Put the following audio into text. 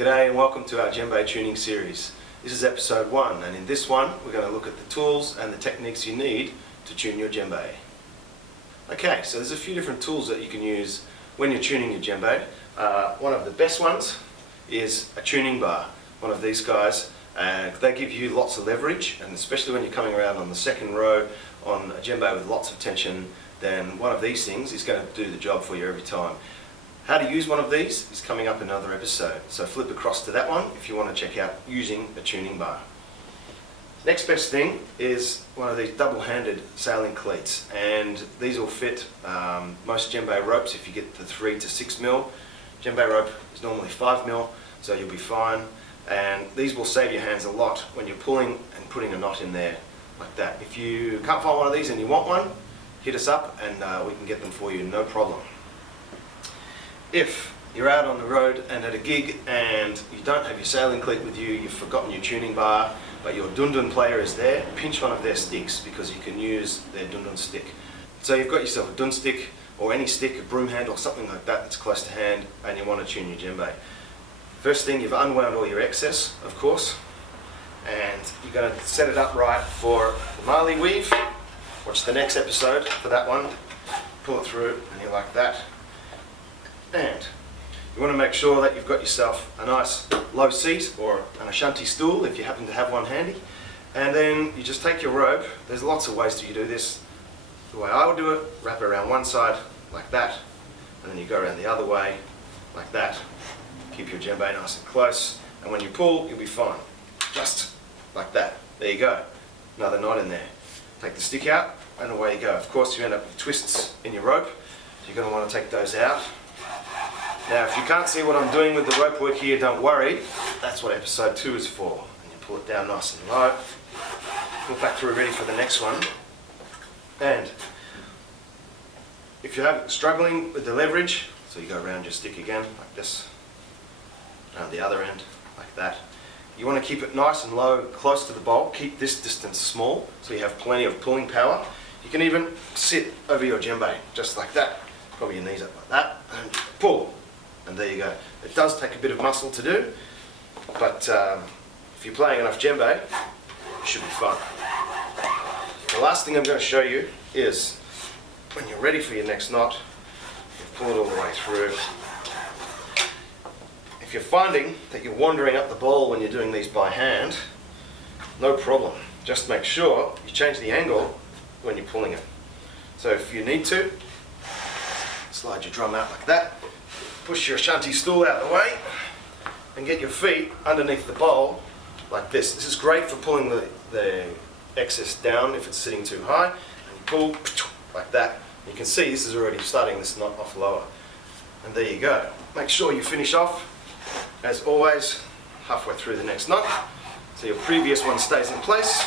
G'day and welcome to our Djembe tuning series. This is episode 1, and in this one we're going to look at the tools and the techniques you need to tune your djembe. Okay, so there's a few different tools that you can use when you're tuning your djembe. One of the best ones is a tuning bar. One of these guys, they give you lots of leverage, and especially when you're coming around on the second row on a djembe with lots of tension, then one of these things is going to do the job for you every time. How to use one of these is coming up in another episode, so flip across to that one if you want to check out using a tuning bar. Next best thing is one of these double-handed sailing cleats, and these will fit most djembe ropes if you get the 3 to 6 mil. Djembe rope is normally 5 mil, so you'll be fine, and these will save your hands a lot when you're pulling and putting a knot in there like that. If you can't find one of these and you want one, hit us up and we can get them for you, no problem. If you're out on the road and at a gig and you don't have your sailing cleat with you, you've forgotten your tuning bar, but your dundun player is there, pinch one of their sticks because you can use their dundun stick. So you've got yourself a dun stick or any stick, a broom handle or something like that that's close to hand, and you want to tune your djembe. First thing, you've unwound all your excess, of course, and you're going to set it up right for the marley weave. Watch the next episode for that one. Pull it through and you're like that. And you want to make sure that you've got yourself a nice low seat or an Ashanti stool if you happen to have one handy, and then you just take your rope. There's lots of ways to do this. The way I would do it, wrap it around one side like that, and then you go around the other way like that. Keep your djembe nice and close, and when you pull you'll be fine. Just like that. There you go. Another knot in there. Take the stick out and away you go. Of course you end up with twists in your rope, so you're going to want to take those out. Now if you can't see what I'm doing with the rope work here, don't worry, that's what episode 2 is for. And you pull it down nice and low, pull back through ready for the next one. And if you're struggling with the leverage, so you go around your stick again like this, around the other end like that. You want to keep it nice and low, close to the bowl. Keep this distance small so you have plenty of pulling power. You can even sit over your djembe just like that, probably your knees up like that, and pull. And there you go. It does take a bit of muscle to do, but if you're playing enough djembe, it should be fun. The last thing I'm going to show you is when you're ready for your next knot, you pull it all the way through. If you're finding that you're wandering up the bowl when you're doing these by hand, no problem. Just make sure you change the angle when you're pulling it. So if you need to, slide your drum out like that, push your Ashanti stool out the way, and get your feet underneath the bowl like this. This is great for pulling the excess down if it's sitting too high. And you pull like that. You can see this is already starting this knot off lower. And there you go. Make sure you finish off, as always, halfway through the next knot, so your previous one stays in place.